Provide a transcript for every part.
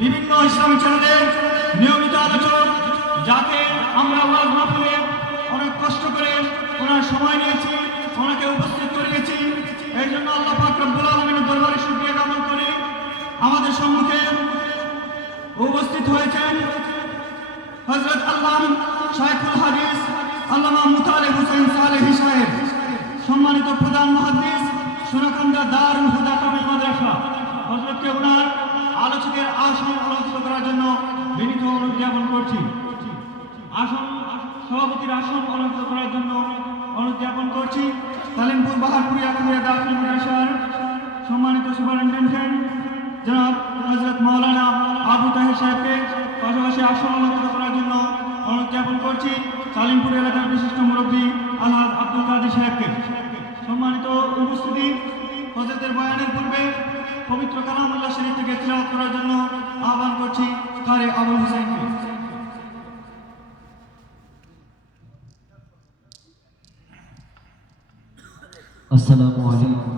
বিভিন্ন ইসলামী চ্যানেলের নিয়মিত আলোচক, যাকে আমরা ওয়াজ মাহফিলে অনেক কষ্ট করে ওনার সময় নিয়েছি, ওনাকে উপস্থিত করিয়েছি। এর জন্য আল্লাহ পাক রব্বুল আলামিনের দরবারে শুকরিয়া জ্ঞাপন করি। আমাদের সম্মুখে উপস্থিত হয়েছেন হযরত আল্লামা শাইখুল হাদিস আল্লামা মুতালিব হোসেন সালেহী সাহেব, সম্মানিত প্রধান মুহাদ্দিস সোনাকান্দা দারুল হুদা কামিল মাদ্রাসা। হযরতকে ওনার আলোচকের আসন অলঙ্কৃত করার জন্য বিনীত অনুরোধ জ্ঞাপন করছি। সভাপতির আসন অলঙ্কৃত করার জন্য অনুরোধ জ্ঞাপন করছি তালিমপুর বাহারপুরিয়া কুমিল্লা দাখিল মাদ্রাসার সম্মানিত সুপারিনটেন্ডেন্ট জনাব হযরত মাওলানা আবু তাহের সাহেবকে পাশাপাশি আসন অলঙ্কৃত করার জন্য অনুরোধ জ্ঞাপন করছি তালিমপুর এলাকার বিশিষ্ট মুরব্বী আলহাজ আব্দুল কাদের সাহেবকে। সম্মানিত উপস্থিতি, হযরতের বয়ানের পূর্বে পবিত্র কালামুল্লাহ শরীফ থেকে তিলাওয়াত করার জন্য আহ্বান করছি কারি আবুল হোসেনকে। আসসালামু আলাইকুম।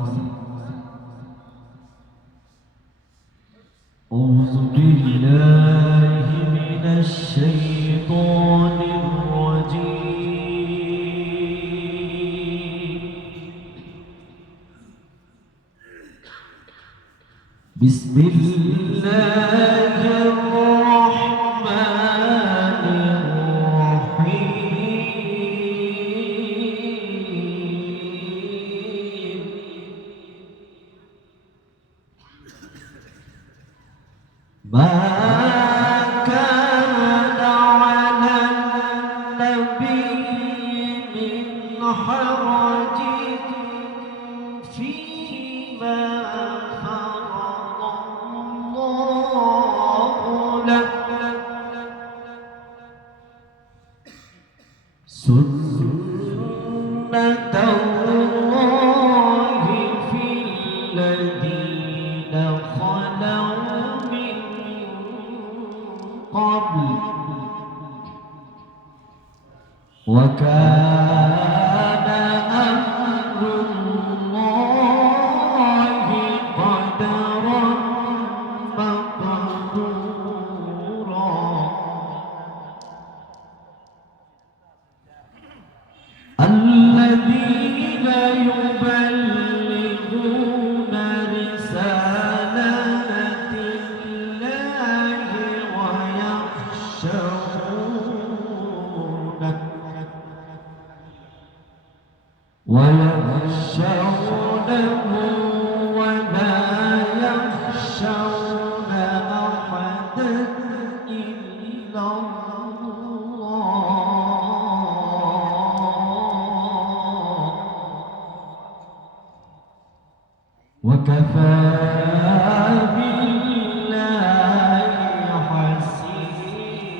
أعوذ بالله من الشيطان الرجيم. بسم الله الرحمن الرحيم. ما كان على النبي من حرج فيما فرض الله له. سنة الله في الذين خلوا من قبل وكان أمر الله قدرا مقدورا. الذين يبلغون رسالات الله ويخشونه ولا يخشون أحدا إلا الله وكفى بالله حسيبا.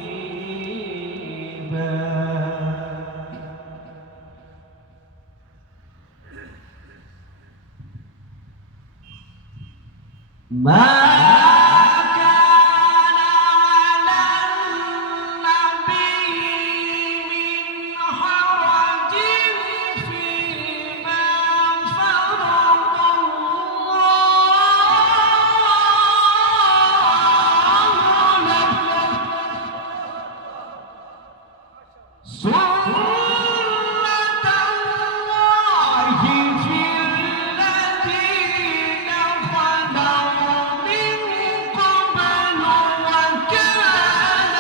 ما كان على النبي من حرج فيما فرض الله له. سنة الله في الذين خلوا من قبل وكان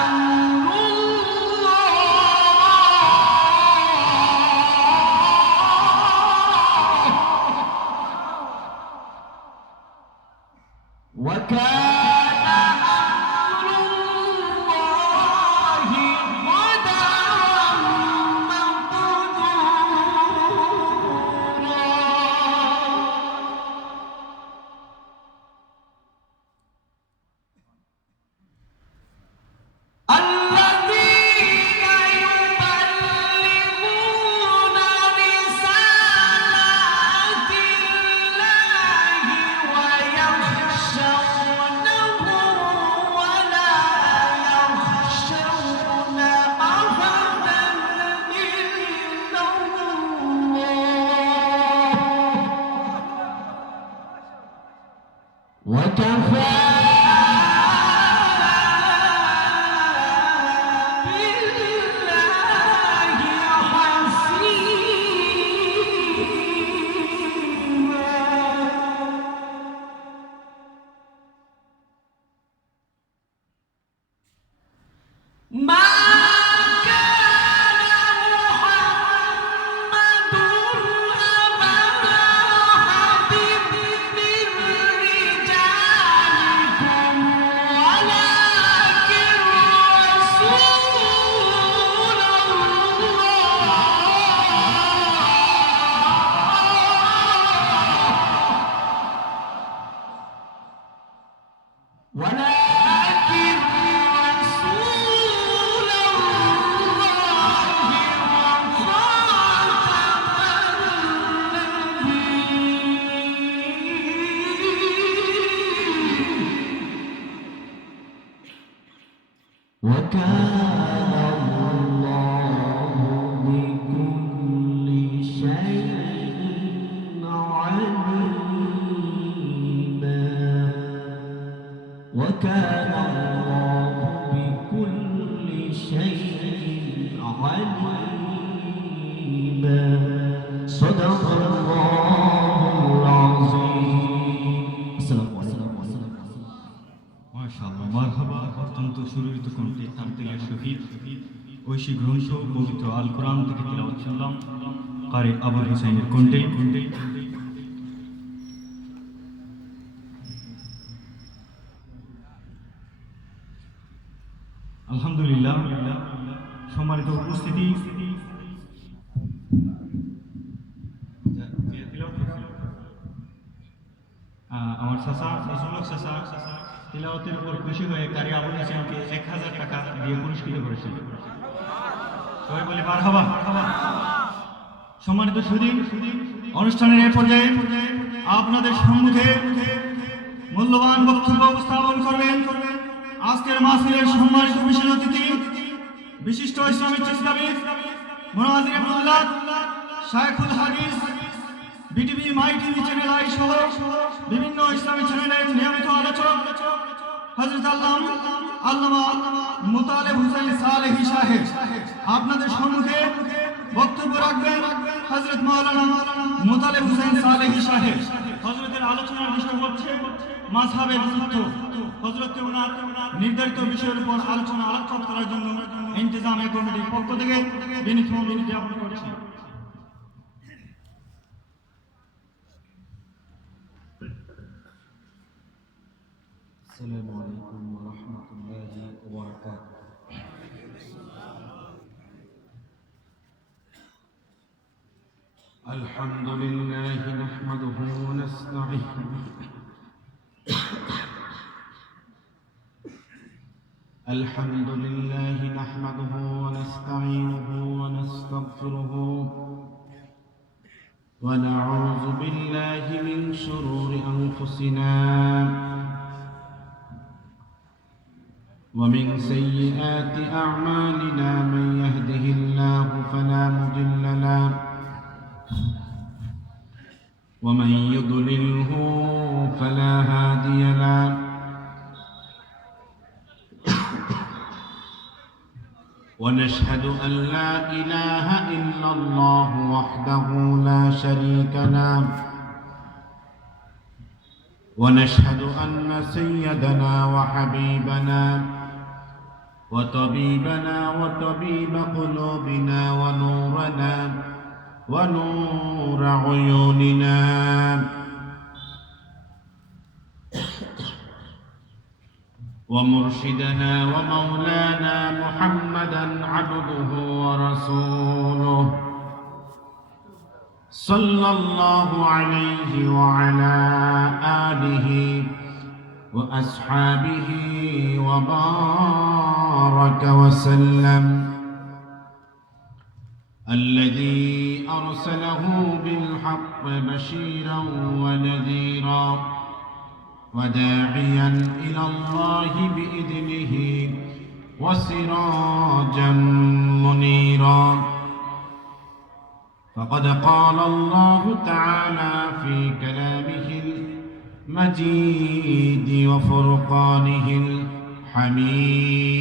أمر الله وكان أمر الله قدرا مقدورا. الذين يبلغون رسالات الله ويخشونه ما كان محمد أبا أحد من رجالكم ولكن رسول ولكن رسول الله وخاتم النبيين وكان الله بكل شيء عليما وكان الله بكل شيء عليما صدق الله العظيم السلام عليكم মাশাআল্লাহ, মারহাবা। অত্যন্ত সুরভিত কণ্ঠে তামতিলের শহীদ ঐশী গ্রন্থ পবিত্র আল কোরআন থেকে তিলাওয়াত শুনলাম কারি আবুল হুসাইনের কণ্ঠে। আলহামদুলিল্লাহ, সম্মানিত উপস্থিতি, আমার চাচা তিলাওয়াতের উপর খুশি হয়ে কারি আবুল হোসেনকে 1000 টাকা দিয়ে পুরস্কৃত করেছেন। সবাই বলে মারহাবা। সম্মানিত সুধী, অনুষ্ঠানের এই পর্যায়ে আপনাদের সম্মুখে মূল্যবান বক্তব্য উপস্থাপন করবেন আজকের মাহফিলের সম্মানিত বিশেষ অতিথি, বিশিষ্ট ইসলামী চিন্তাবিদ মুনাজির মুল্লাহ শায়খুল হাদিস, BTV, my TV channel I সহ বিভিন্ন ইসলামী চ্যানেলের নিয়মিত আলোচক হযরত আল্লামা মুতালেব হুসাইন সালেহী সাহেব। আপনাদের সম্মুখে বক্তব্য রাখবেন হযরত মাওলানা মুতালেব হুসাইন সালেহী সাহেব। হযরতের আলোচনার বিষয় হচ্ছে মাযহাবের গুরুত্ব। হযরত ওনার নির্ধারিত বিষয়ের উপর আলোকপাত করার জন্য ইন্তেজামিয়া কমিটির পক্ষ থেকে বিনীত অনুরোধ জ্ঞাপন করছি। السلام عليكم ورحمة الله وبركاته. الحمد لله نحمده ونستعينه الحمد لله نحمده ونستعينه ونستغفره ونعوذ بالله من شرور أنفسنا ومن سيئات أعمالنا من يهده الله فلا مضل له ومن يضلله فلا هادي له ونشهد أن لا إله إلا الله وحده لا شريك له ونشهد أن سيدنا وحبيبنا وطبيبنا وطبيب قلوبنا ونورنا ونور عيوننا ومرشدنا ومولانا محمدا عبده ورسوله صلى الله عليه وعلى آله وأصحابه وبارك وسلم الذي أرسله بالحق بشيرا ونذيرا وداعيا إلى الله بإذنه وسراجا منيرا فقد قال الله تعالى في كلامه المجيد وفرقانه الحميد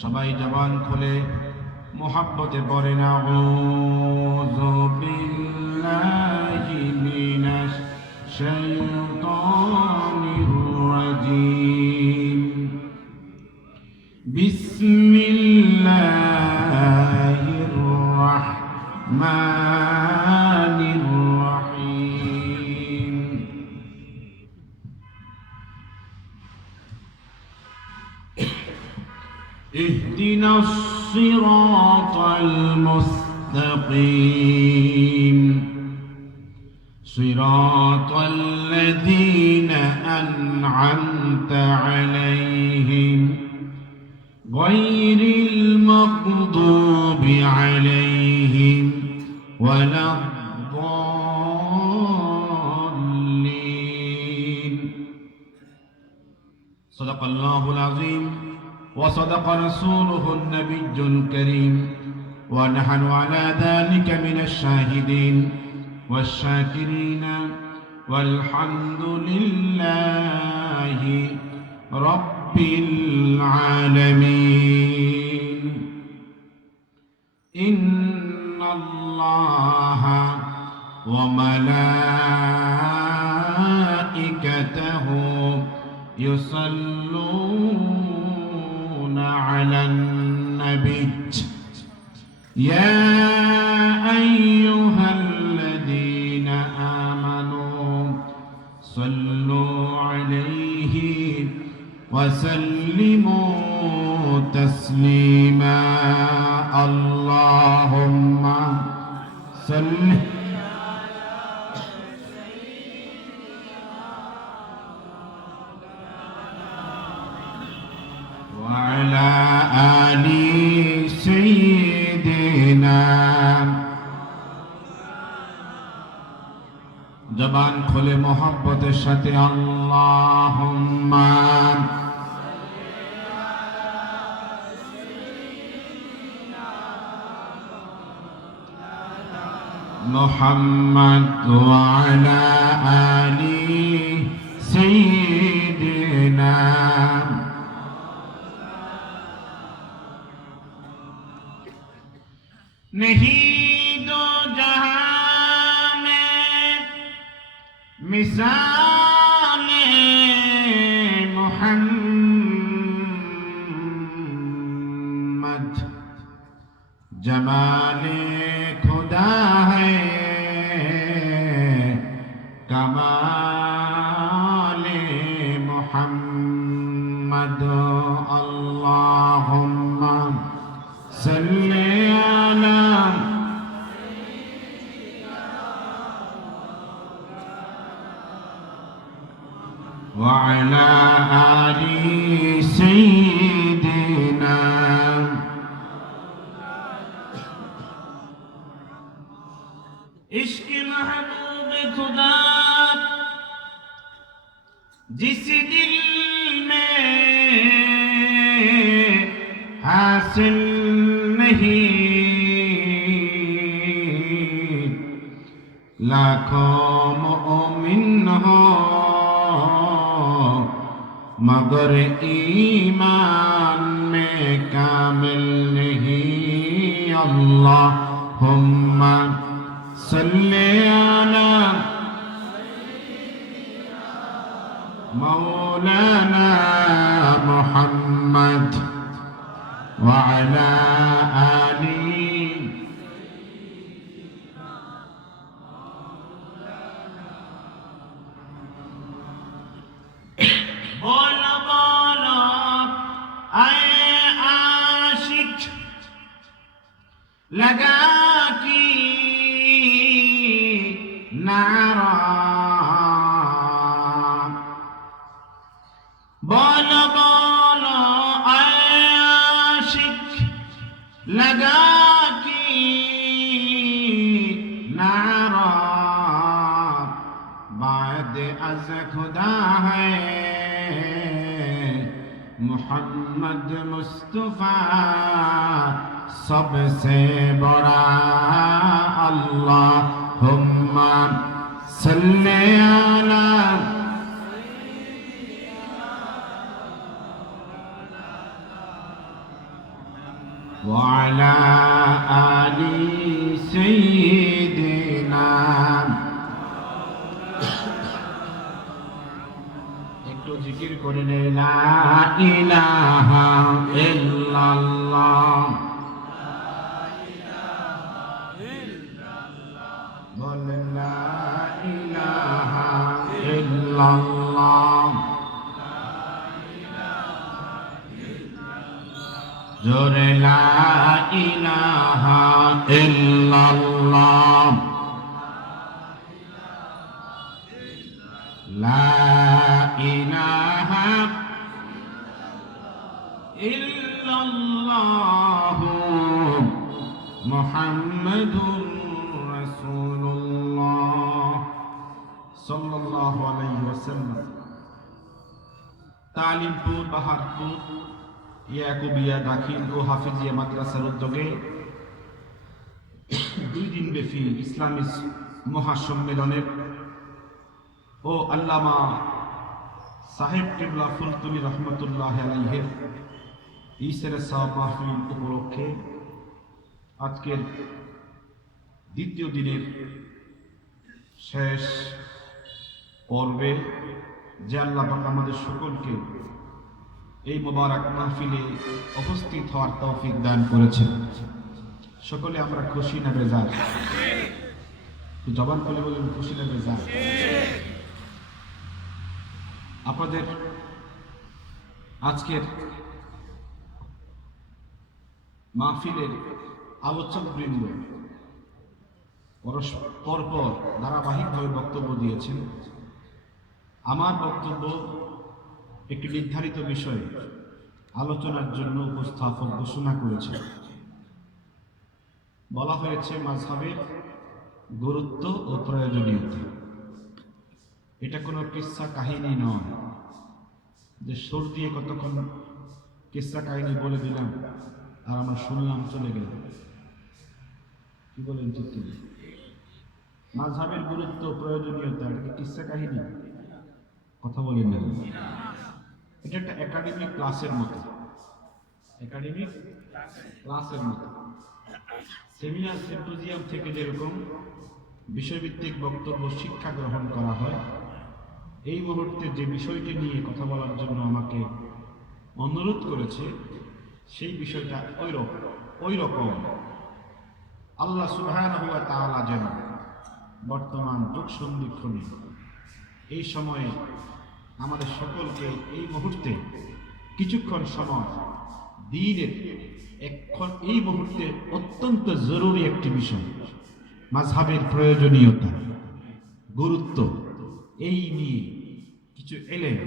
সবাই জবান খুলে মুহাব্বতে পড়েন আউযু বিল্লাহি মিনাশ শাইতানির রাজীম اهدنا الصراط المستقيم صراط الذين أنعمت عليهم غير المغضوب عليهم ولا الضالين. صدق الله العظيم وصدق رسوله النبي الكريم ونحن على ذلك من الشاهدين والشاكرين والحمد لله رب العالمين. إن الله وملائكته يصلون على النبي يا أيها الذين آمنوا صلوا عليه وسلموا تسليما. اللهم صل وعلى آل سيدنا. जबान खोले मोहब्बत साथे अल्लाहुम्मा मुहम्मद व अला आलि सय्यिदिना। नहीं दो जहां में मिसाल मुहम्मद जमाले खुदा है कमाले मुहम्मद। अल्लाहुम्मा सल्ली अला وعلى آل سيدنا। इश्क महबूब खुदा जिस दिल में हासिल नहीं लाखों मोमिन हो मगर ईमान में कामिल नहीं। अल्लाहुम्मा सल्ली अला मौलाना मुहम्मद व अला आलि। बोलो बोलो आए आशिक लगा की नारा। बोलो बोलो आए आशिक लगा की नारा। बाद अज़ खुदा है मुहम्मद मुस्तफा सबसे बड़ा। अल्लाहुम्मा सल्ली अला व अला आलि सय्यिदिना। একটু জিকির করে নে লা ইলাহা ইল্লাল্লাহ। বলেন লা ইলাহা ইল্লাল্লাহ। জোরে লা ইলাহা ইল্লাল্লাহ লা ইলাহা ইল্লাল্লাহ মুহাম্মাদুর রাসূলুল্লাহ সাল্লাল্লাহু আলাইহি ওয়াসাল্লাম। তালিমপুর বাহারপুর ইয়াকুবিয়া দাখিল ও হাফিজিয়া মাদ্রাসার উদ্যোগে 2 দিন ব্যাপী ইসলামী মহাসম্মেলনের ও আল্লামা সাহেব কিবলা ফুলতুলি রহমতুল্লাহ আলাইহির ঈসের সাওয়াব মাহফিল উপলক্ষে আজকের দ্বিতীয় দিনের শেষ পর্বে যে আল্লাহ পাক আমাদের সকলকে এই মোবারক মাহফিলে উপস্থিত হওয়ার তৌফিক দান করেছেন, সকলে আমরা খুশি না বেজার? জবান খুলে বলেন খুশি না বেজার? আপনাদের আজকের মাহফিলের আলোচক বৃন্দ পরপর ধারাবাহিকভাবে বক্তব্য দিয়েছেন। আমার বক্তব্য একটি নির্ধারিত বিষয়ে আলোচনার জন্য উপস্থাপক ঘোষণা করেছে। বলা হয়েছে মাযহাবের গুরুত্ব ও প্রয়োজনীয়তা। এটা কোনো কিসসা কাহিনী নয় যে সুর দিয়ে কতক্ষণ কিসসা কাহিনী বলে দিলাম আর আমরা শুনলাম চলে গেলাম। কি বলেন ঠিক? মাযহাবের গুরুত্ব প্রয়োজনীয়তা এটা কি কিসসা কাহিনী? কথা বলেন না। এটা একটা একাডেমিক ক্লাসের মতো, একাডেমিক ক্লাসের মতো। সেমিনার সিম্পোজিয়াম থেকে যেরকম বিষয়ভিত্তিক বক্তব্য শিক্ষা গ্রহণ করা হয়, এই মুহূর্তে যে বিষয়টি নিয়ে কথা বলার জন্য আমাকে অনুরোধ করেছে সেই বিষয়টা ওই রকম। আল্লাহ সুবহানাহু ওয়া তাআলা যেন বর্তমান যুগ সন্ধিক্ষণে এই সময়ে আমাদের সকলকে এই মুহূর্তে কিছুক্ষণ সময় দ্বীনের এই মুহূর্তে অত্যন্ত জরুরি একটি বিষয় মাযহাবের প্রয়োজনীয়তা, গুরুত্ব, এই নিয়ে কিছু ইলম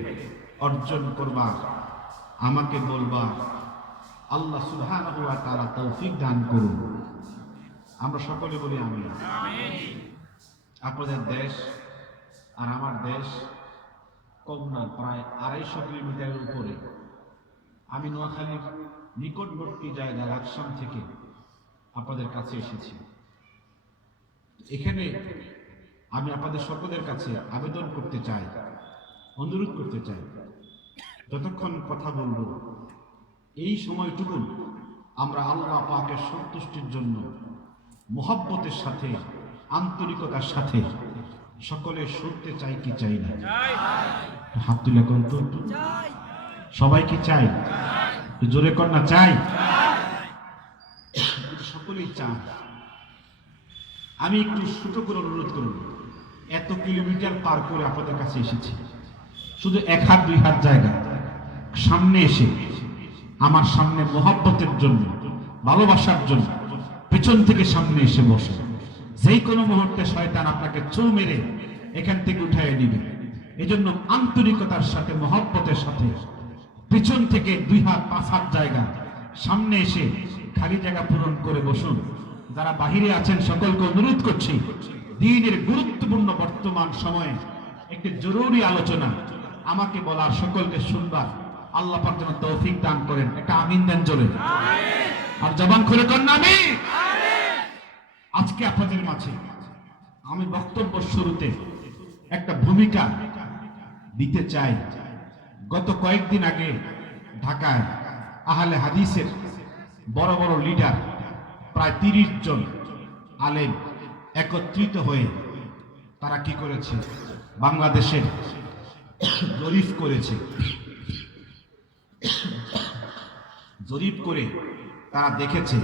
অর্জন করবার, আমাকে বলবার আল্লাহ সুবহানাহু ওয়া তাআলা তৌফিক দান করুন। আমরা সকলে বলি আমিন। আপনাদের দেশ আর আমার দেশ কম না, প্রায় 250 কিলোমিটারের উপরে। আমি নোয়াখালীর নিকটবর্তী জায়গা লাকসাম থেকে আপনাদের কাছে এসেছি। এখানে আমি আপনাদের সকলের কাছে আবেদন করতে চাই, অনুরোধ করতে চাই, যতক্ষণ কথা বলবো এই সময়টুকু আমরা আল্লাহ পাকের সন্তুষ্টির জন্য মুহাব্বতের সাথে, আন্তরিকতার সাথে সকলে শুনতে চাই কি চাই না? হাত তুলে কোন তো সবাই কি চাই? জোরে কর না চাই? সকলেই চান। আমি একটু ছোট করে অনুরোধ করব, এত কিলোমিটার পার করে আপনাদের কাছে এসেছি, শুধু 1 হাত 2 হাত জায়গা সামনে এসে আমার সামনে মুহাব্বতের জন্য, ভালোবাসার জন্য পেছন থেকে সামনে এসে বসে। যেই কোনো মুহূর্তে শয়তান আপনাকে চৌ মেরে এখান থেকে উঠাইয়ে দিবে। এজন্য আন্তরিকতার সাথে, মুহাব্বতের সাথে পেছন থেকে 2 হাত 5 হাত জায়গা সামনে এসে খালি জায়গা পূরণ করে বসুন। যারা বাহিরে আছেন সকলকে অনুরোধ করছি, দ্বীনের গুরুত্বপূর্ণ বর্তমান সময়ে একটি জরুরি আলোচনা আমাকে বলার, সকলকে শুনবার আল্লাহ পাক যেন তৌফিক দান করেন। একটা আমিন দেন জোরে, আর জবান খুলে কর না আমিন। আজকে আপনাদের মাঝে আমি বক্তব্য শুরুতে একটা ভূমিকা দিতে চাই। গত কয়েকদিন আগে ঢাকায় আহলে হাদিসের বড় বড় লিডার প্রায় 30 জন আলেম একত্রিত হয়ে তারা কি করেছে? বাংলাদেশের জরিপ করেছে। জরিপ করে তারা দেখেছে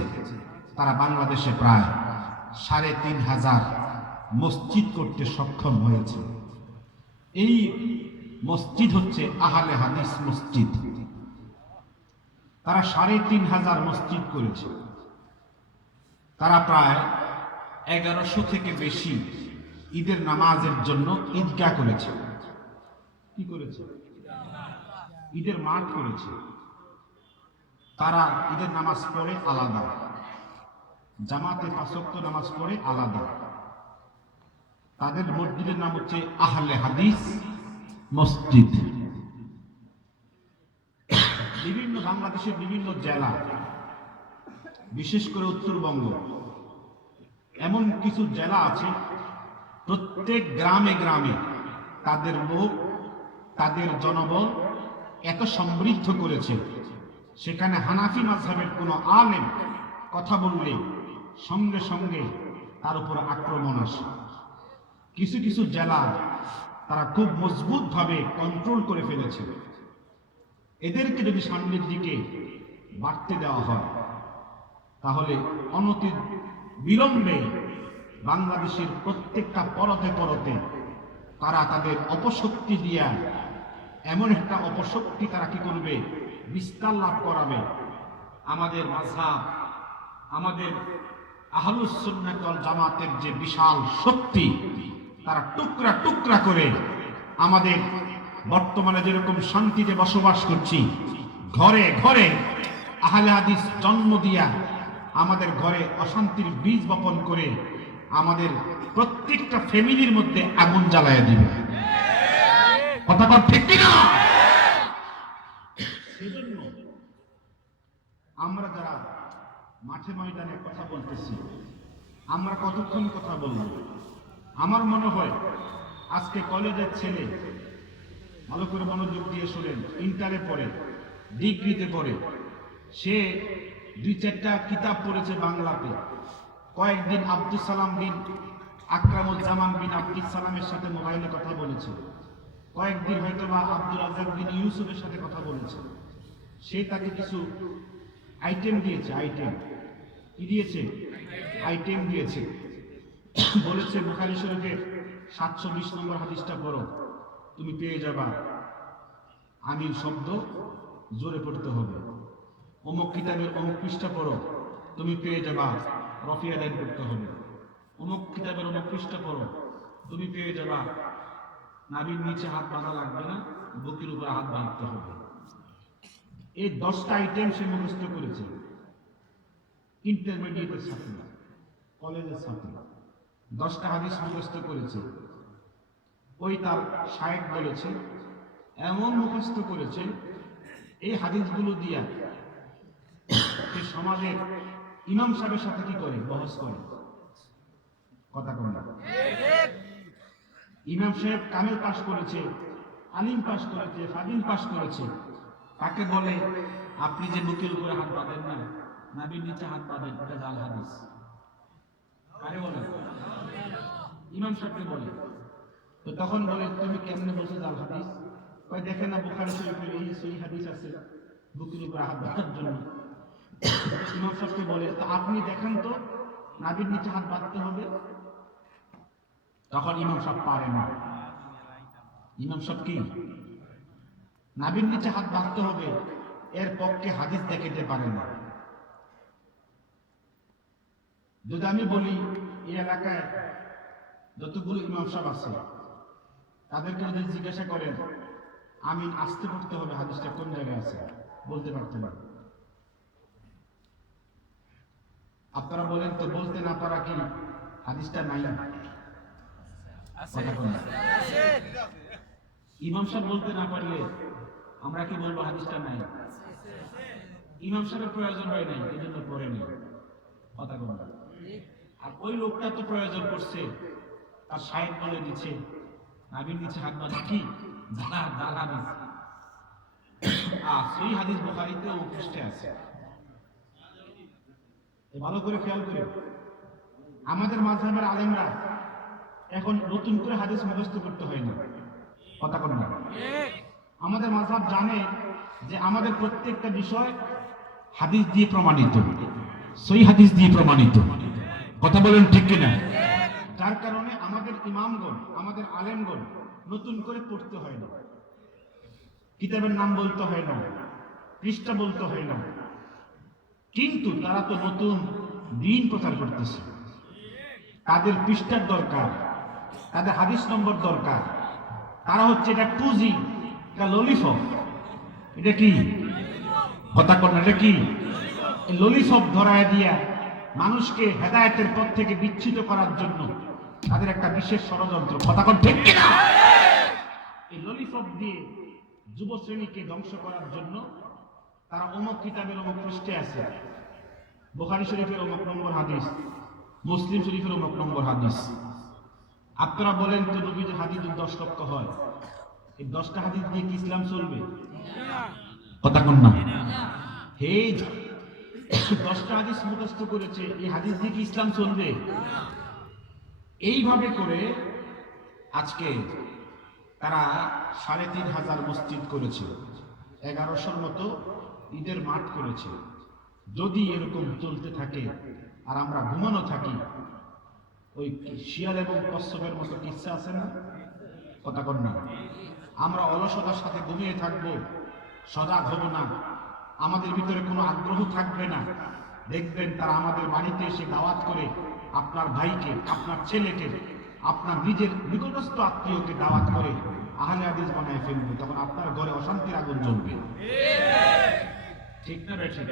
তারা বাংলাদেশে প্রায় 3500 মসজিদ করতে সক্ষম হয়েছে। এই মসজিদ হচ্ছে আহলে হাদিস মসজিদ। তারা ৩,৫০০ মসজিদ করেছে। তারা প্রায় ১১০০ থেকে বেশি ঈদের নামাজের জন্য ঈদগাহ করেছে। কি করেছে? ঈদের মাঠ করেছে। তারা ঈদের নামাজ পড়ে আলাদা, জামাতে ৫ ওয়াক্ত নামাজ পড়ে আলাদা। তাদের মসজিদের নাম হচ্ছে আহলে হাদিস মসজিদ। বিভিন্ন বাংলাদেশের বিভিন্ন জেলা, বিশেষ করে উত্তরবঙ্গ, এমন কিছু জেলা আছে প্রত্যেক গ্রামে গ্রামে তাদের লোক, তাদের জনবল এত সমৃদ্ধ করেছে, সেখানে হানাফি মাযহাবের কোনো আলেম কথা বললে সঙ্গে সঙ্গে তার উপর আক্রমণ আসে। কিছু কিছু জেলা তারা খুব মজবুতভাবে কন্ট্রোল করে ফেলেছে। এদেরকে যদি সামনের দিকে বাড়তে দেওয়া হয় তাহলে অনতি বিলম্বে বাংলাদেশের প্রত্যেকটা পরতে পরতে তারা তাদের অপশক্তি দিয়া এমন একটা অপশক্তি তারা কি করবে, বিস্তার লাভ করাবে। আমাদের মাযহাব, আমাদের আহলুস সুন্নাত ওয়াল জামাতের যে বিশাল শক্তি, তারা টুকরা টুকরা করে আমাদের বর্তমানে যেরকম শান্তিতে বসবাস করছি, ঘরে ঘরে আহলে হাদিস জন্ম দিয়া আমাদের ঘরে অশান্তির বীজ বপন করে আমাদের প্রত্যেকটা ফ্যামিলির মধ্যে আগুন জ্বালায়া দিবে। কথা বল ঠিক কিনা? সেজন্য আমরা যারা মাঠে ময়দানে কথা বলতেছি, আমরা কতক্ষণ কথা বলব? আমার মনে হয় আজকে কলেজের ছেলে, ভালো করে মনোযোগ দিয়ে শোনেন, ইন্টারে পড়ে, ডিগ্রিতে পড়ে, সে ২-৪টা কিতাব পড়েছে বাংলাতে। কয়েকদিন আব্দুল সালাম বিন আকরামুজ্জামান বিন আব্দুল সালামের সাথে মোবাইলে কথা বলেছে, কয়েকদিন হয়তো বা আব্দুল রাজ্জাক বিন ইউসুফের সাথে কথা বলেছে। সে তাকে কিছু আইটেম দিয়েছে, আইটেম কি দিয়েছে? আইটেম দিয়েছে। বলেছে বুখারী শরীফের ৭২০ নম্বর হাদিসটা পড়ো, তুমি পেয়ে যাবা আমিন শব্দ জোরে পড়তে হবে। অমুক কিতাবের অমুক পৃষ্ঠা পড়ো, তুমি পেয়ে যাবা রফিয়া দাইন করতে হবে। অমুক কিতাবের অমুক পৃষ্ঠা পড়ো, তুমি পেয়ে যাবা নাভির নিচে হাত বাঁধা লাগবে না, বুকের উপরে হাত বাঁধতে হবে। এই 10টা আইটেম সে মুখস্থ করেছে। ইন্টারমিডিয়েটের ছাত্ররা, কলেজের ছাত্ররা 10টা হাদিস মুখস্থ করেছে। ওই তার শায়েখ বলেছে এমন মুখস্থ করেছে, এই হাদিসগুলো দিয়া সে সমাজের ইমাম সাহেবের সাথে কি করে, বহস করে। কথা কম না? ইমাম সাহেব কামেল পাশ করেছে, আলিম পাশ করেছে, ফাজিল পাশ করেছে, তাকে বলে আপনি যে বুকের উপরে হাত বাঁধেন না, নাভির নিচে হাত বাঁধেন, ওটা জাল হাদিস। কারে বলে? ইমাম সাহেবকে বলে। তো তখন বলে তুমি কেমনে বলছো জাল হাদিস? কয় দেখেন না বুখারী শরীফের এই সহিহ হাদিস আছে বুকের উপরে হাত বাঁধার জন্য। ইমাম সাহেবকে বলে তো আপনি দেখেন তো নাভির নিচে হাত বাঁধতে হবে। তখন ইমাম সাহেব পারে না। ইমাম সাহেব কি নাভির নিচে হাত বাঁধতে হবে এর পক্ষে হাদিস দেখাতে পারে না। যদি আমি বলি এই এলাকায় যতগুলো ইমাম সাহেব আছে তাদেরকে যদি জিজ্ঞাসা করেন আমিন আসতে পড়তে হবে হাদিসটা কোন জায়গায় আছে, বলতে পারতে পারে? আপনারা বলেন তো, বলতে না পারা কি হাদিসটা নাই? ইমাম সাহেব বলতে না পারলে আমরা কি বলবো হাদিসটা নাই? ইমাম সাহেবের প্রয়োজন হয় নাই, এই জন্য পড়ে নেই। কথা বল। আর ওই লোকটা তো প্রয়োজন করছে, তার শায়েখ বলে দিচ্ছে নাভির নিচে হাত বাঁধা কি জাল হাদিস। সেই হাদিস বুখারীতে ও পৃষ্ঠে আছে। ভালো করে খেয়াল করে, আমাদের মাযহাবের আলেমরা এখন নতুন করে হাদিস মুখস্থ করতে হয় না। কথা বল না? আমাদের মাযহাব জানে যে আমাদের প্রত্যেকটা বিষয় হাদিস দিয়ে প্রমাণিত, সহিহ হাদিস দিয়ে প্রমাণিত। কথা বলেন ঠিক কিনা? যার কারণে আমাদের ইমামগণ, আমাদের আলেমগণ নতুন করে পড়তে হয় না, কিতাবের নাম বলতে হয় না, পৃষ্ঠা বলতে হয় না, কিন্তু তারা তো নতুন দিন প্রচার করতেছে, তাদের পৃষ্ঠার দরকার, তাদের হাদিস নম্বর দরকার। তারা হচ্ছে এটা টুজি, এটা ললিপপ, এটা কি কথা কর না, এটা কি ললিপপ ধরায় দিয়া মানুষকে হেদায়েতের পথ থেকে বিচ্যুত করার জন্য তাদের একটা বিশেষ ষড়যন্ত্র। কথা কর ঠিক কিনা? এই ললিপপ দিয়ে যুব শ্রেণীকে ধ্বংস করার জন্য তারা অমুক কিতাবের অমুক পৃষ্ঠে আছে, বুখারী শরীফের অমুক নম্বর হাদিস, মুসলিম শরীফের অমুক নম্বর হাদিস। আপনারা বলেন তো নবীজির হাদিস 10 লক্ষ হয়, এই 10টা হাদিস দিয়ে কি ইসলাম চলবে? কথা কন না। হে 10টা হাদিস মুখস্থ করেছে, এই হাদিস দিয়ে কি ইসলাম চলবে? এইভাবে করে আজকে তারা ৩,৫০০ মসজিদ করেছে, ১১০০-র মতো ঈদের মাঠ করেছে। যদি এরকম চলতে থাকে আর আমরা ঘুমানো থাকি, ওই শিয়াল এবং কচ্ছপের মতো কিচ্ছা আছে না? কথা কর না। আমরা অলসতার সাথে ঘুমিয়ে থাকবো, সজাগ হব না, আমাদের ভিতরে কোনো আগ্রহ থাকবে না। দেখবেন তারা আমাদের বাড়িতে এসে দাওয়াত করে আপনার ভাইকে, আপনার ছেলেকে, আপনার নিজের নিকটস্থ আত্মীয়কে দাওয়াত করে আহলে হাদিস বানায় ফেলবে। তখন আপনার ঘরে অশান্তির আগুন জ্বলবে, ঠিক না বেঠিক?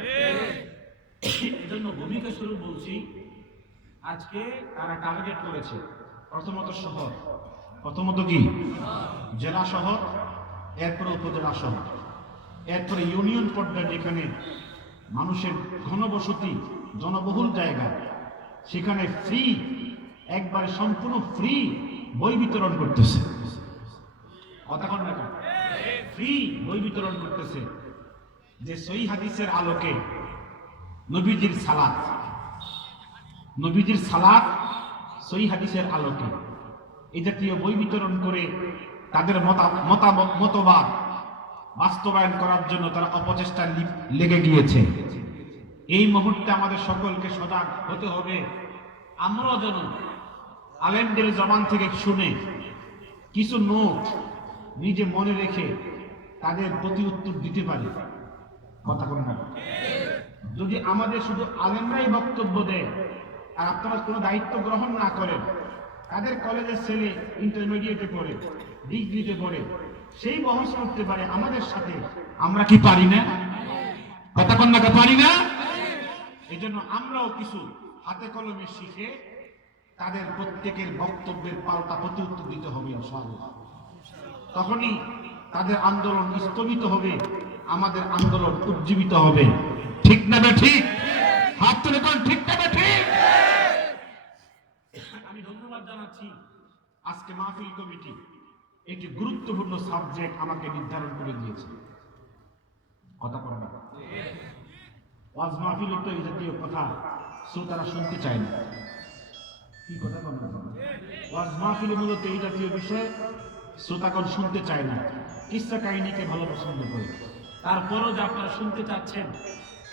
এজন্য ভূমিকা শুরু বলছি। আজকে তারা টার্গেট করেছে প্রথমত শহর, প্রথমত কি জেলা শহর, এরপরে উপজেলা শহর, এরপরে ইউনিয়ন পর্যায়ে যেখানে মানুষের ঘনবসতি, জনবহুল জায়গা, সেখানে ফ্রি, একবারে সম্পূর্ণ ফ্রি বই বিতরণ করতেছে। কথা কন না, ফ্রি বই বিতরণ করতেছে। যে সহিহ হাদিসের আলোকে নবীজির সালাত, নবীজির সালাত সহিহ হাদিসের আলোকে এই জাতীয় বই বিতরণ করে তাদের মতবাদ বাস্তবায়ন করার জন্য তারা অপচেষ্টা লেগে গিয়েছে। এই মুহূর্তে আমাদের সকলকে সজাগ হতে হবে। আমরাও যেন আলেমদের জবান থেকে শুনে কিছু নোট নিজে মনে রেখে তাদের প্রতি উত্তর দিতে পারি। কথা বলেন না। যদি আমাদের শুধু আলেমরাই বক্তব্য দেয় আর আপনারা কোনো দায়িত্ব গ্রহণ না করেন, তাদের কলেজের ছেলে ইন্টারমিডিয়েটে পড়ে, ডিগ্রিতে পড়ে, সেই বহস করতে পারে আমাদের সাথে, আমরা কি পারি না? কথা কন না, পারি না? এই জন্য আমরাও কিছু হাতে কলমে শিখে তাদের প্রত্যেকের বক্তব্যের পাল্টা প্রতি উত্তর দিতে হবে ইনশাআল্লাহ। তখনই তাদের আন্দোলন স্থগিত হবে, আমাদের আন্দোলন উজ্জীবিত হবে। ঠিক না ঠিক? হাত তুলে কোন ঠিক না ঠিক? আমি ধন্যবাদ জানাচ্ছি আজকে মাহফিল কমিটি একটি গুরুত্বপূর্ণ সাবজেক্ট আমাকে নির্ধারণ করে দিয়েছে। কথা বলা না, ওয়াজ মাহফিল তো এই জাতীয় কথা শ্রোতারা শুনতে চায় না। কি কথা বলবো? ওয়াজ মাহফিল মূলত এই জাতীয় বিষয় শ্রোতাগণ শুনতে চায় না, কিসসা কাহিনীকে ভালো পছন্দ করে। তারপরও যে আপনারা শুনতে চাচ্ছেন,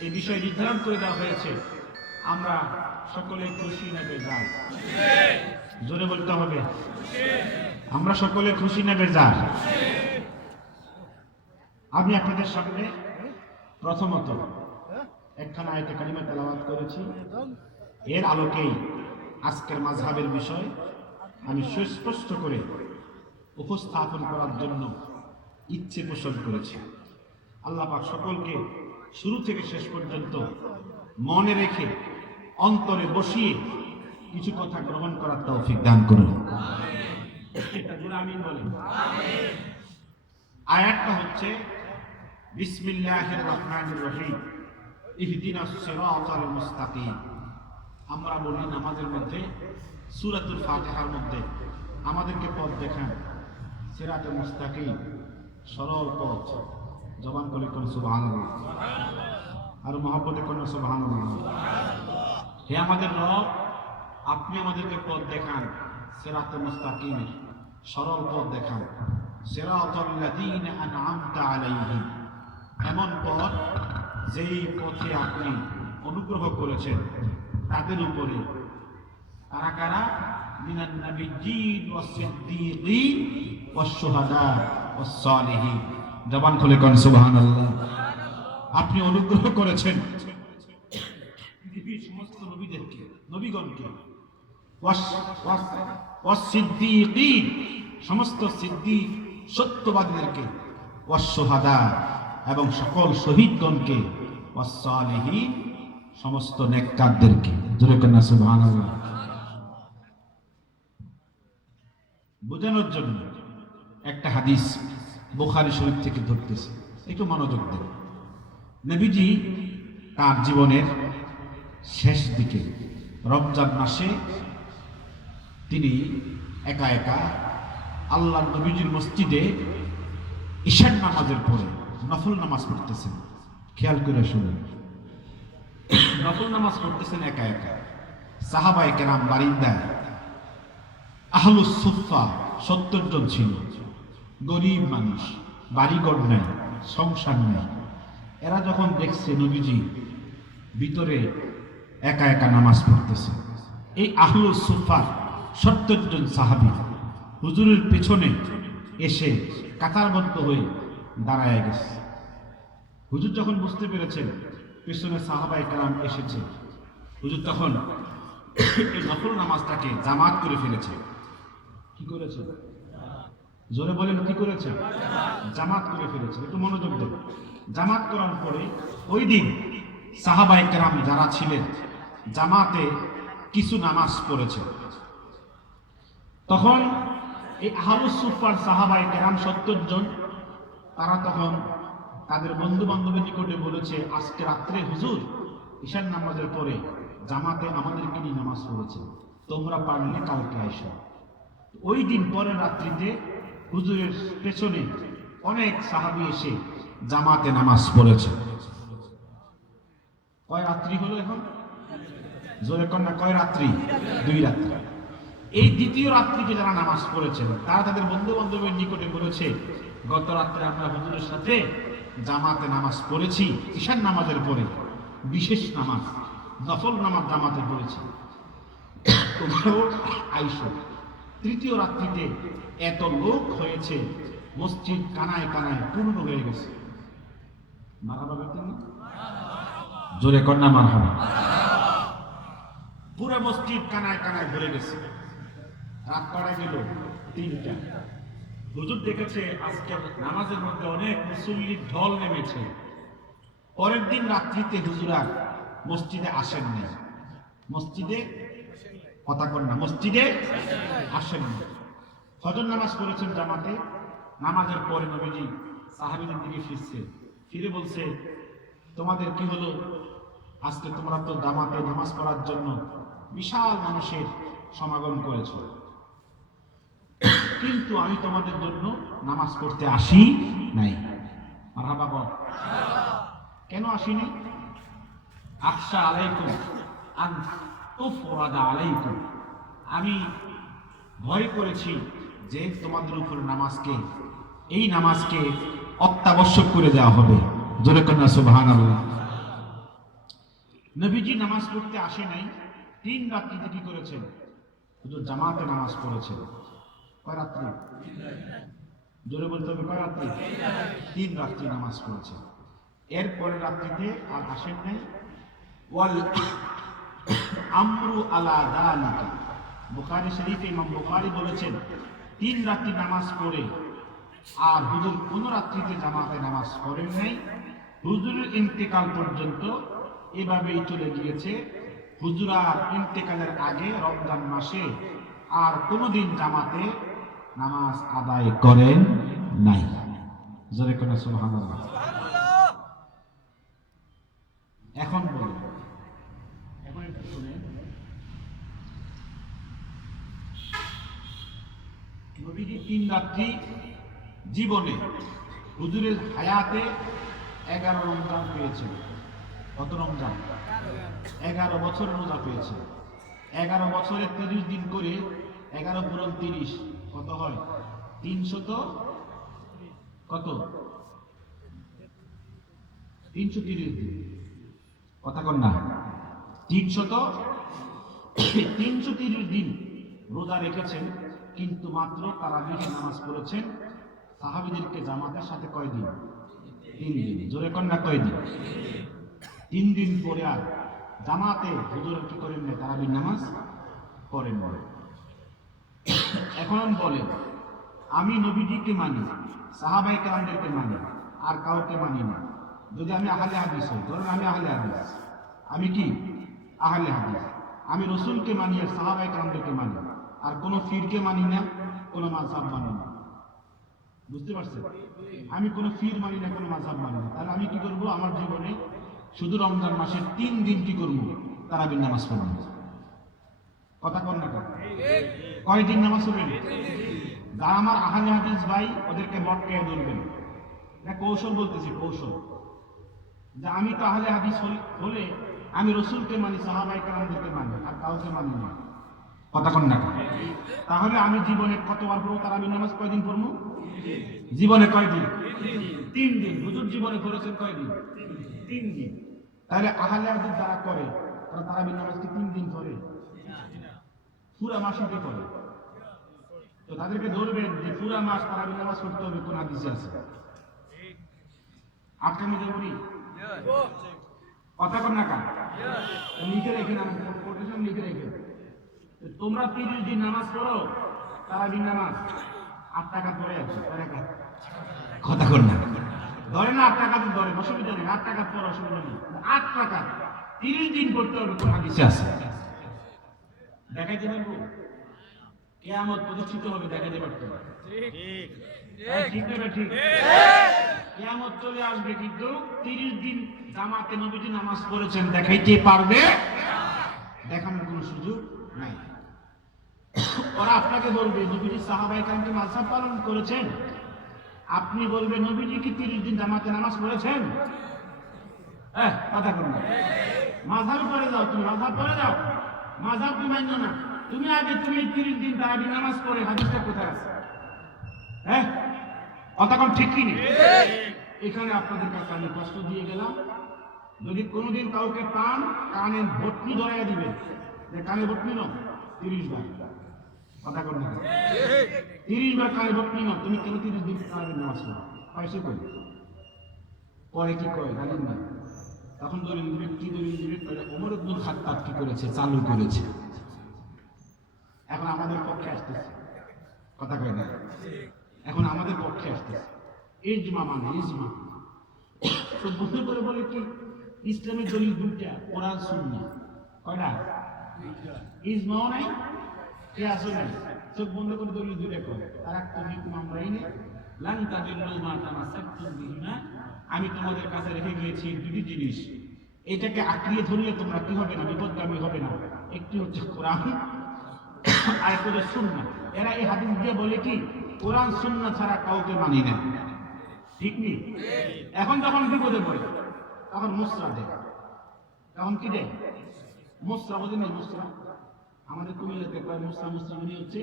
এই বিষয় নির্ধারণ করে দেওয়া হয়েছে। আমরা সকলে খুশি না বেজার? জোরে বলতে হবে, আমরা সকলে খুশি না বেজার? আমি আপনাদের সামনে প্রথমত একখানা আয়াতে কারিমা তেলাওয়াত করেছি। এর আলোকেই আজকের মাযহাবের বিষয় আমি সুস্পষ্ট করে উপস্থাপন করার জন্য ইচ্ছে পোষণ করেছি। আল্লাহ পাক সকলকে শুরু থেকে শেষ পর্যন্ত মনে রেখে অন্তরে বসিয়ে কিছু কথা গ্রহণ করার তৌফিক দান করুন। আমিন বলেন। আয়াতটা হচ্ছে বিসমিল্লাহির রহমানির রহিম, ইহদিনাস সিরাতাল মুস্তাকিম। আমরা বলি নামাজের মধ্যে সূরাতুল ফাতিহার মধ্যে আমাদেরকে পথ দেখান, সিরাতুল মুস্তাকিম, সরল পথ। জবান করে কোন সুবহানাল্লাহ, আর মহব্বতে কোন সুবহানাল্লাহ। হে আমাদের রব, আপনি আমাদেরকে পথ দেখান সিরাতুল মুস্তাকিমের, সরল পথ দেখান। সিরাতাল লাযীনা আন'আমতা আলাইহিম, এমন পথ যেই পথে আপনি অনুগ্রহ করেছেন তাদের উপরে। কারা কারা? মিনান নাবিয়্যিন ওয়াস সিদ্দীকিন ওয়াস শুহাদা ওয়াস সালিহিন। জবান খুলে কোন সুবহানাল্লাহ। আপনি অনুগ্রহ করেছেন পৃথিবীর সমস্ত নবীদেরকে, নবীগণকে, ওয়াস-সিদ্দীকীন, সমস্ত সিদ্দিক সত্যবাদীদেরকে, ওয়াস-শুহাদা, এবং সকল শহীদগণকে, ওয়াস-সালিহিন, সমস্ত নেককারদেরকে। জোরে কন্যা সুবহানাল্লাহ। বোঝানোর জন্য একটা হাদিস বুখারী শরীফ থেকে ধরতেছে, একটু মনোযোগ দেন। নবীজি তার জীবনের শেষ দিকে রমজান মাসে তিনি একা একা আল্লাহ নবীজির মসজিদে ঈশার নামাজের পরে নফল নামাজ পড়তেছেন। খেয়াল করে শুনুন, নফল নামাজ পড়তেছেন একা একা। সাহাবায়ে কেরাম বারিন্দায়, আহলুস সুফফা 70 জন ছিল, গরিব মানুষ, বাড়িঘর নাই, সংসার নাই। এরা যখন দেখছে নবীজি ভিতরে একা একা নামাজ পড়তেছে, এই আহলুস সুফফার 70 জন সাহাবী হুজুরের পেছনে এসে কাতারবদ্ধ হয়ে দাঁড়ায় গেছে। হুজুর যখন বুঝতে পেরেছেন পেছনে সাহাবায়ে কেরাম এসেছে, হুজুর তখন এই নফল নামাজটাকে জামাত করে ফেলেছে। কি করেছে? জোরে বলেন, কি করেছে? জামাত করে ফেলেছে। একটু মনোযোগ দেন। জামাত করার পরে ওই দিন সাহাবায়ে কেরাম যারা ছিলেন জামাতে কিছু নামাজ পড়েছে। তখন এই আহলুস সুফফার সাহাবায়ে কেরাম 70 জন, তারা তখন তাদের বন্ধু বান্ধবের নিকটে বলেছে, আজকে রাত্রে হুজুর ঈশার নামাজের পরে জামাতে আমাদেরকে নিয়ে নামাজ পড়েছে, তোমরা পারলে কালকে আইসো। ওই দিন পরের রাত্রিতে হুজুরের পেছনে অনেক সাহাবী এসে জামাতে নামাজ পড়েছে। কয় রাত্রি হলো এখন? জোরে কন্যা, কয় রাত্রি? 2 রাত্রি। এই দ্বিতীয় রাত্রিতে যারা নামাজ পড়েছেন তারা তাদের বন্ধু বান্ধবের নিকটে বলেছে, গত রাত্রে আমরা হুজুরের সাথে জামাতে নামাজ পড়েছি, ঈশার নামাজের পরে বিশেষ নামাজ, নফল নামাজ জামাতে পড়েছি, তোমরাও আইসো। তৃতীয় রাত্রিতে এত লোক হয়েছে, মসজিদ কানায় কানায় পূর্ণ হয়ে গেছে। মারহাবা বলতেন না? জোরে কন্যা মারহাবা। পুরো মসজিদ কানায় কানায় ভরে গেছে। রাত করা গেল 3টা। হুজুর দেখেছে আজকে নামাজের মধ্যে অনেক মুসল্লির ঢল নেমেছে। পরের দিন রাত্রিতে হুজুর আর মসজিদে আসেন না। মসজিদে কথা কর না, মসজিদে আসেন না। ফজর নামাজ পড়েছেন জামাতে। নামাজের পরে নবীজি সাহাবীদের দিকে ফিরে বলছে, তোমাদের কি হলো? আজকে তোমরা তো জামাতে নামাজ পড়ার জন্য বিশাল মানুষের সমাগম করেছ, কিন্তু আমি তোমাদের জন্য নামাজ পড়তে আসি নাই। মারহাবা বল। কেন আসিনি? আখশা আলাইকুম আন তুফরাদা আলাইকুম, আমি ভয় করেছি যে তোমাদের উপর এই নামাজকে অত্যাবশ্যক করে দেওয়া হবে। জোরে কন্যা সুবহানাল্লাহ। নবীজি নামাজ পড়তে আসে নাই। 3 রাত্রিতে কি করেছেন? হুজুর জামাতে নামাজ পড়েছেন। কয় রাত্রি? জোরে বলতে হবে, কয় রাত্রি? 3 রাত্রি নামাজ পড়েছেন। এরপরে রাত্রিতে আর আসেন নাই। ওয়াল আমরু আলা যালিকা, বুখারী শরীফে ইমাম বুখারী বলেছেন 3 রাত্রি নামাজ পড়ে আর হুজুর কোন রাত্রিতে জামাতে নামাজ পড়েন নাই। হুজুরের ইন্তেকাল পর্যন্ত এভাবেই চলে গিয়েছে। হুজুর আর ইন্তেকালের আগে রমজান মাসে আর কোনোদিন জামাতে নামাজ আদায় করেন নাই। জোরে করে সুবহানাল্লাহ। এখন বলেন, এখন একটু শুনেন, নবীজি 3 রাত্রি জীবনে হুজুরের হায়াতে 11 রমজান পেয়েছেন। কত রমজান? 11 বছর রোজা পেয়েছে। 11 বছরে 30 দিন করে 11 পূরণ 30 কত হয়? 300 কত? 330 দিন। কথা কন না? 330 দিন রোজা রেখেছেন, কিন্তু মাত্র তারাবিহ নামাজ পড়েছেন। সাহাবীদেরকে জামাতের সাথে কয় দিন? 3 দিন। জোরে কন না, কয় দিন? 3 দিন পরে আর জামাতে হুজুর কি করেন না, তারাবির নামাজ পড়েন না। এখন বলেন, আমি নবীজিকে মানি, সাহাবাই কেরামদেরকে মানি, আর কাউকে মানি না। যদি আমি আহলে হাদিস হই, ধরুন আমি আহলে হাদিস, আমি কি আহলে হাদিস, আমি রসুলকে মানি আর সাহাবাই কেরামদেরকে মানি, আর কোনো ফিরকে মানি না, কোনো মাযহাব মানি না। বুঝতে পারছেন? আমি কোনো ফির মানি না, কোনো মাযহাব মানি না। তাহলে আমি কি করব? আমার জীবনে শুধু রমজান মাসের 3 দিন কি করব? তারাবির নামাজ পড়ব। কথা কন না কেন? কয়দিন নামাজ পড়বেন? যারা আমার আহলে হাদিস ভাই, ওদেরকে মটকে ধরবেন। এটা কৌশল বলতেছি, কৌশল। যে আমি তো আহলে হাদিস হলে আমি রসুলকে মানি, সাহাবায়ে কেরামদেরকে মানি, আর কাউকে মানি না। কথা কন না কেন? তাহলে আমি জীবনে কতবার পড়বো তারাবির নামাজ? কয়দিন পড়বো? জীবনে কয়দিন? 3 দিন। হুজুর জীবনে পড়েছেন কয়দিন? 3 দিন। তাহলে আহলে হাদিস যারা করে, তারা তারাবির নামাজ কি 3 দিন করে? পুরা মাসে করে। তো তাদেরকে ধরবেন যে পুরা মাস তারাবির নামাজ পড়তে হবে, কোন হাদিসে আছে? আটকামি দেবনি? কথা কন না কেন? লিখে রেখেন, আমি কোটেশন লিখে রেখেন। তোমরা 30 দিন নামাজ পড়ো, তারাবির নামাজ 8 টাকা পড়ে আছে। কথা কন না, ধরে না 8 টাকা তো ধরেন, অসুবিধা নেই, 8 টাকা পড়ো, অসুবিধা নেই। 8 টাকা 30 দিন পড়তে হবে, কোন হাদিসে আছে? দেখাইতে পারবো? কিয়ামত প্রতিষ্ঠিত হবে, দেখাইতে পারতো? ঠিক না? ঠিক। কিয়ামত চলে আসবে, কিন্তু 30 দিন জামাতে নবীজি নামাজ পড়েছেন দেখাইতে পারবে? দেখানোর কোনো সুযোগ নাই। ওরা আপনাকে বলবে নবীজি সাহাবায়ে কেরামকে মাযহাব পালন করেছেন, আপনি বলবেন নবীজি কি 30 দিন জামাতে নামাজ পড়েছেন? কথা বলুন। মাযহাব পড়ে যাও, তুমি মাযহাব পড়ে যাও, মাযহাব তুমি মানো না। তুমি আগে 30 দিন তারাবির নামাজ পড়ে হাদিসটা কোথায় আছে? কথা কোন ঠিক কি? এখানে আপনাদের কাছে আমি প্রশ্ন দিয়ে গেলাম, যদি কোনোদিন কাউকে পান, কানে বটনি ধরাইয়া দিবেন, যে কানে বটনি নাও 30 বার। কথা কোন না? 30 বার কানে বটনি নাও, তুমি কেন 30 দিন তারাবির নামাজ পড়ো? পয়সা কই? পরে কি কয় জানেন না? তখন দলিল দিবে, কি দলিল দিবে? ওমর ইবনুল খাত্তাব কি করেছে? চালু করেছে। এখন আমাদের পক্ষে আসতেছে। কথা কয় না? এখন আমাদের পক্ষে আসতেছে। ইজমা মানে ইজমা। তো বুঝতে করে বলে কি ইসলামের দলিল 2টা, কোরআন সুন্নাহ। কয়টা? ইজমাও নাই, কিয়াসও নাই। চোখ বন্ধ করে দলিল 2টা কয়। তারাক্তু ফিকুম আমরাইন লান তাদিল্লু মা তামাসসাকতুম বিহিমা। আমি তোমাদের কাছে রেখে গিয়েছি 2টি জিনিস, এটাকে আঁকড়িয়ে ধরলে তোমরা কি হবে না? বিপদগামী হবে না। একটি হচ্ছে কোরআন, আর একটা হচ্ছে সুন্নাহ। এরা এই হাদিস দিয়ে বলে কি কোরআন সুন্নাহ ছাড়া কাউকে মানি না। ঠিক নেই? এখন যখন বিপদে পড়ে তখন মুসরা দেয়। তখন কি দেয়? মুসরা। বোঝেন না? মুসরা আমাদের কুমিল্লাতে কয় মুসরা। মুসরা মানে হচ্ছে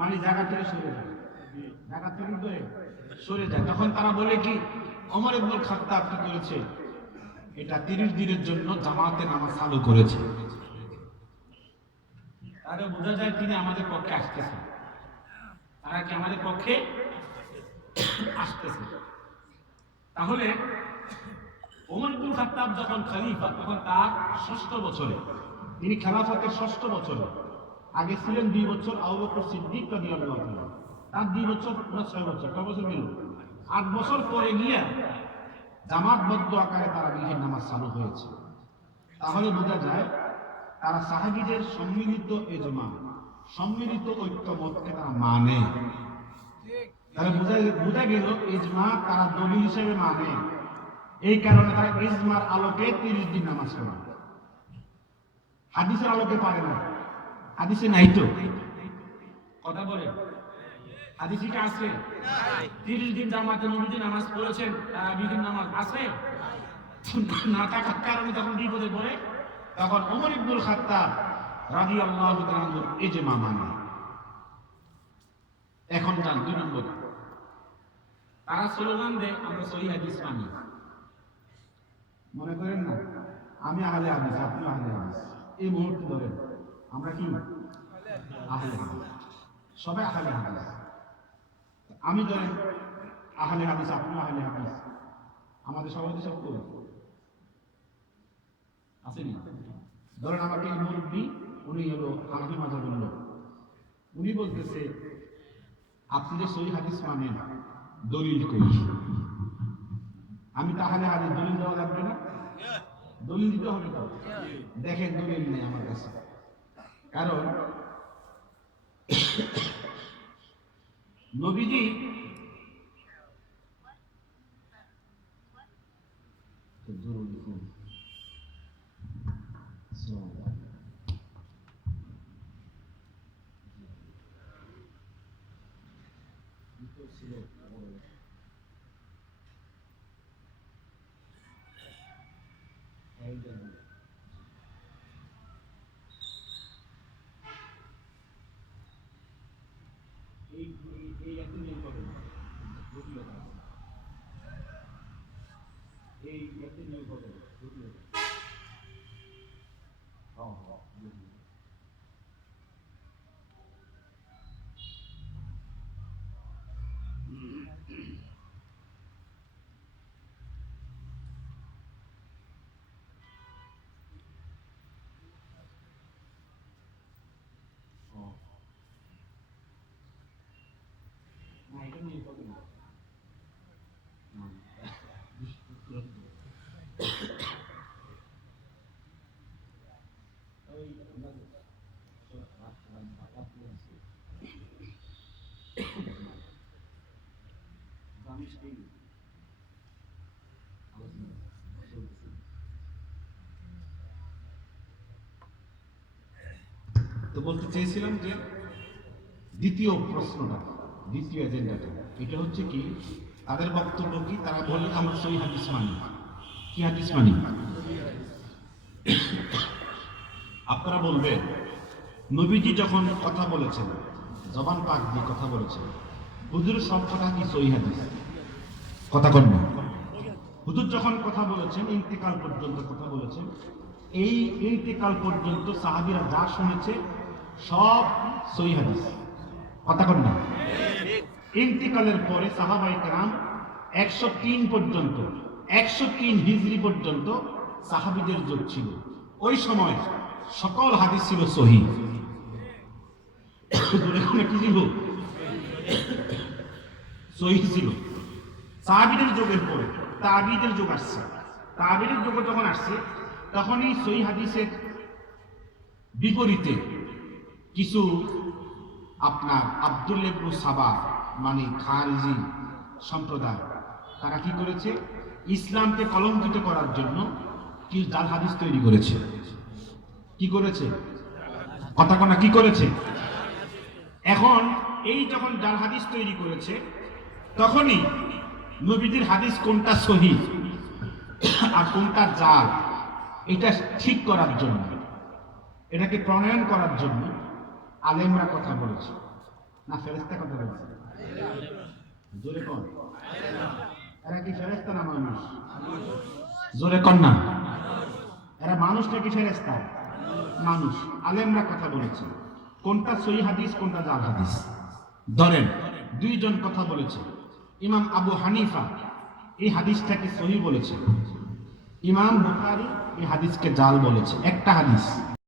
মানে জায়গা থেকে সরে যায়, জায়গা থেকে সরে যায়। তখন তারা বলে কি ওমর ইবনুল খাত্তাব কি করেছে? এটা 30 দিনের জন্য জামাতে নামাজ চালু করেছে। তাহলে বোঝা যায় তিনি আমাদের পক্ষে আসতেছে। তারা কি আমাদের পক্ষে আসতেছে? তাহলে ওমর ইবনুল খাত্তাব যখন খলিফা, তখন তার 6ষ্ঠ বছরে, তিনি খেলাফতের 6ষ্ঠ বছরে, আগে ছিলেন 2 বছর আবু বকর সিদ্দিক রাদিয়াল্লাহু তাআলা, তার 2 বছর পুরো 6 বছর, কয় বছর গেল? 8 বছর পরে গিয়ে জামাতবদ্ধ আকারে তারাবির নামাজ চালু হয়েছে। তাহলে বোঝা যায় তারা সাহাবীদের সম্মিলিত ইজমা, সম্মিলিত ঐক্যমতকে তারা মানে। তাহলে বোঝা গেল ইজমা তারা দলিল হিসেবে মানে। এই কারণে তারা ইজমার আলোকে 30 দিন নামাজ পড়ে, হাদিসের আলোকে পারে না। হাদিসে নাই তো। কথা বলে হাদিসে কি আছে? 30 দিন জামাতে নবীজি নামাজ পড়েছেন, তারাবির নামাজ আছে না? থাকার কারণে তখন বিপদে পড়ে, তখন ওমর ইবনুল খাত্তাব রাদিয়াল্লাহু তাআলা ইজমা মানে। এখন যান 2 নম্বর, তারা স্লোগান দেয় আমরা সহিহ হাদিস মানি। মনে করেন না আমি আহলে হাদিস, আপনি আহলে হাদিস। এই মুহূর্তে ধরেন আমরা কি আহলে হাদিস, সবাই আহলে হাদিস। আমি ধরেন আহলে হাদিস, আপনি আহলে হাদিস। আমাদের সবাই তো সব আসেনি? ধরেন আমাকে এই মুরব্বী, উনি হলো হানাফি মাযহাবের লোক, উনি বলতেছে আপনি যে সহিহ হাদিস মানেন, দলিল কই? আমি তাহলে হাদিস দলিল দেওয়া লাগবে না? দলিল দিতে হবে তো। দেখেন দলিল নেই আমার কাছে, কারণ নবীজি এই একটু নিয়ে করবেন জটিলতা আছে। এই একটু নিয়ে করবেন জটিলতা। না এটা নিয়ে করবেন না। তো বলতে চেয়েছিলাম যে দ্বিতীয় প্রশ্নটা, দ্বিতীয় এজেন্ডাটা, এটা হচ্ছে কি, তাদের বক্তব্য কি, তারা বলে আমরা সহিহ হাদিস মানি। কি হাদিস মানি? আপনারা বলবেন নবীজি যখন কথা বলেছেন, জবান পাক দিয়ে কথা বলেছেন, হুজুর সব কথা কি সহিহ হাদিস? কথা কন না। হুজুর যখন কথা বলেছেন, ইন্তেকাল পর্যন্ত কথা বলেছেন, এই ইন্তেকাল পর্যন্ত সাহাবীরা যা শুনেছে সব সহিহ হাদিস। কথা কন না। ইন্তেকালের পরে সাহাবায়ে কেরাম 103 পর্যন্ত, 103 হিজরি পর্যন্ত সাহাবীদের যুগ ছিল। ওই সময় সকল হাদিস ছিল সহিহ। কি ছিল? সহিহ ছিল। সাহাবীদের যুগের পরে তাবিঈদের যুগ আসছে। তাবিঈদের যুগ যখন আসছে, তখনই সহিহ হাদিসের বিপরীতে কিছু আপনার আব্দুল্লাহ ইবনে সাবা মানে খারিজি সম্প্রদায়, তারা কি করেছে, ইসলামকে কলঙ্কিত করার জন্য কি জাল হাদিস তৈরি করেছে। কি করেছে? কথা কোনা কি করেছে? এখন এই যখন জাল হাদিস তৈরি করেছে, তখনই নবীজির হাদিস কোনটা সহিহ আর কোনটা জাল, এটা ঠিক করার জন্য, এটাকে প্রণয়ন করার জন্য আলেমরা কথা বলেছে। না ফেরেশতা কথা বলেছে? জোরে কন। এরা কি ফেরেশতা না মানুষ? জোরে কন না। এরা মানুষ নাকি ফেরেশতা? মানুষ। আলেমরা কথা বলেছে কোনটা সহিহ হাদিস কোনটা জাল হাদিস। ধরেন দুইজন কথা বলেছে। ইমাম আবু হানিফা এই হাদিসটাকে সহিহ বলেছে, ইমাম বুখারী এই হাদিসকে জাল বলেছে। একটা হাদিস।